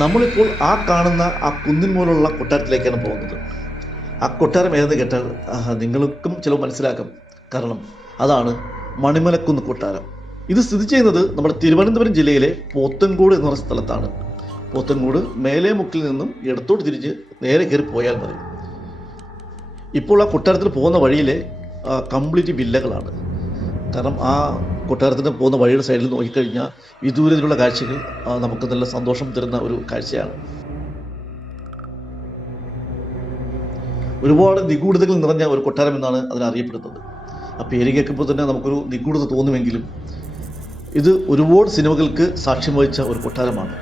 നമ്മളിപ്പോൾ ആ കാണുന്ന ആ കുന്നിൻ മുകളിലുള്ള കൊട്ടാരത്തിലേക്കാണ് പോകുന്നത്. ആ കൊട്ടാരം ഏതെന്ന് കേട്ടാൽ നിങ്ങൾക്കും ചിലവ് മനസ്സിലാക്കാം. കാരണം അതാണ് മണിമലക്കുന്ന് കൊട്ടാരം. ഇത് സ്ഥിതി ചെയ്യുന്നത് നമ്മുടെ തിരുവനന്തപുരം ജില്ലയിലെ പോത്തൻകോട് എന്ന് പറയുന്ന സ്ഥലത്താണ്. പോത്തൻകോട് മേലേമുക്കിൽ നിന്നും ഇടത്തോട്ട് തിരിച്ച് നേരെ കയറി പോയാൽ മതി. ഇപ്പോൾ ആ കൊട്ടാരത്തിൽ പോകുന്ന വഴിയിലെ കംപ്ലീറ്റ് വില്ലകളാണ്. കാരണം ആ കൊട്ടാരത്തിന് പോകുന്ന വഴിയുടെ സൈഡിൽ നോക്കിക്കഴിഞ്ഞാൽ വിദൂരത്തിലുള്ള കാഴ്ചകൾ നമുക്ക് നല്ല സന്തോഷം തരുന്ന ഒരു കാഴ്ചയാണ്. ഒരുപാട് നിഗൂഢതകൾ നിറഞ്ഞ ഒരു കൊട്ടാരം എന്നാണ് അതിനറിയപ്പെടുന്നത്. ആ പേര് കേൾക്കുമ്പോൾ തന്നെ നമുക്കൊരു നിഗൂഢത തോന്നുമെങ്കിലും ഇത് ഒരുപാട് സിനിമകൾക്ക് സാക്ഷ്യം വഹിച്ച ഒരു കൊട്ടാരമാണ്.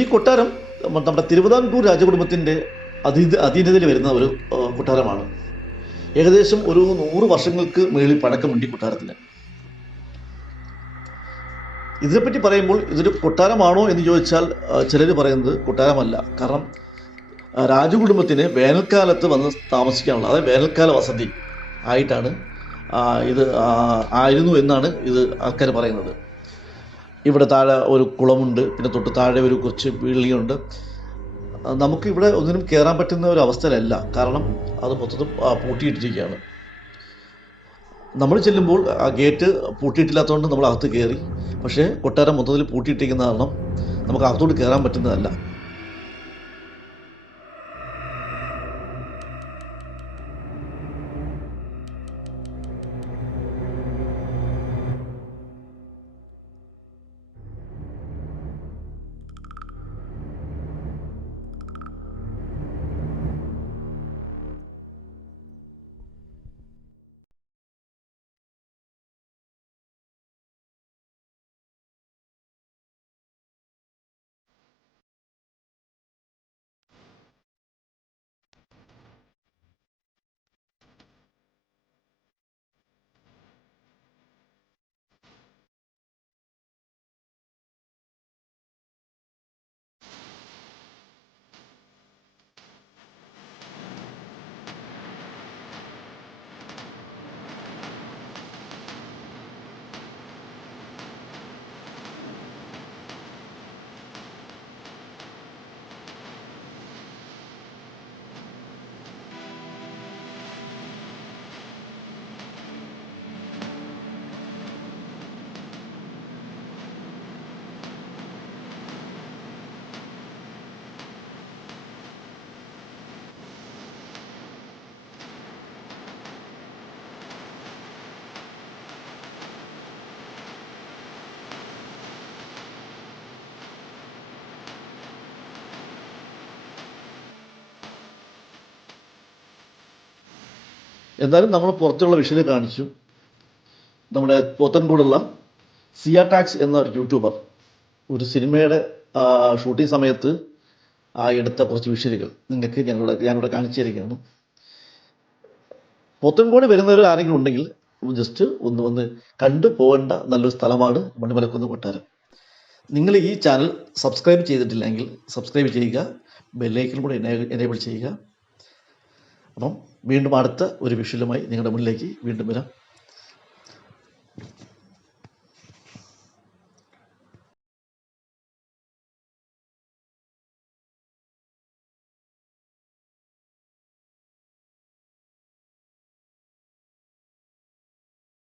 ഈ കൊട്ടാരം നമ്മുടെ തിരുവിതാംകൂർ രാജകുടുംബത്തിൻ്റെ അധീനതയിൽ വരുന്ന ഒരു കൊട്ടാരമാണ്. ഏകദേശം ഒരു 100 വർഷങ്ങൾക്ക് മേളിൽ പഴക്കമുണ്ട് ഈ കൊട്ടാരത്തിന്. ഇതിനെപ്പറ്റി പറയുമ്പോൾ ഇതൊരു കൊട്ടാരമാണോ എന്ന് ചോദിച്ചാൽ ചിലർ പറയുന്നത് കൊട്ടാരമല്ല. കാരണം രാജകുടുംബത്തിന് വേനൽക്കാലത്ത് വന്ന് താമസിക്കാനുള്ള, അതായത് വേനൽക്കാല വസതി ആയിട്ടാണ് ഇത് ആയിരുന്നു എന്നാണ് ഇത് ആൾക്കാർ പറയുന്നത്. ഇവിടെ താഴെ ഒരു കുളമുണ്ട്, പിന്നെ തൊട്ട് താഴെ ഒരു കുറച്ച് വീളിയുണ്ട്. നമുക്കിവിടെ ഒന്നിനും കയറാൻ പറ്റുന്ന ഒരു അവസ്ഥയിലല്ല, കാരണം അത് മൊത്തത്തിൽ പൂട്ടിയിട്ടിരിക്കുകയാണ്. നമ്മൾ ചെല്ലുമ്പോൾ ആ ഗേറ്റ് പൂട്ടിയിട്ടില്ലാത്തതുകൊണ്ട് നമ്മൾ അകത്ത് കയറി. പക്ഷേ കൊട്ടാരം മൊത്തത്തിൽ പൂട്ടിയിട്ടിരിക്കുന്ന കാരണം നമുക്ക് അകത്തോട്ട് കയറാൻ പറ്റുന്നതല്ല. എന്നാലും നമ്മൾ പുറത്തുള്ള വിഷയം കാണിച്ചു. നമ്മുടെ പോത്തൻകോടുള്ള സിയ ടാക്സ് എന്ന യൂട്യൂബർ ഒരു സിനിമയുടെ ഷൂട്ടിംഗ് സമയത്ത് എടുത്ത കുറച്ച് വിഷയങ്ങൾ നിങ്ങൾക്ക് ഞാനിവിടെ കാണിച്ചു തരികയാണ്. പോത്തൻകോട് വരുന്നവർ ആരെങ്കിലും ഉണ്ടെങ്കിൽ ജസ്റ്റ് ഒന്ന് കണ്ടു പോകേണ്ട നല്ലൊരു സ്ഥലമാണ് മണിമലക്കുന്ന് കൊട്ടാരം. നിങ്ങൾ ഈ ചാനൽ സബ്സ്ക്രൈബ് ചെയ്തിട്ടില്ലെങ്കിൽ സബ്സ്ക്രൈബ് ചെയ്യുക, ബെല്ലൈക്കനും കൂടെ എനേബിൾ ചെയ്യുക. അപ്പം വീണ്ടും അടുത്ത ഒരു വിഷ്വലുമായി നിങ്ങളുടെ മുന്നിലേക്ക് വീണ്ടും വരാം.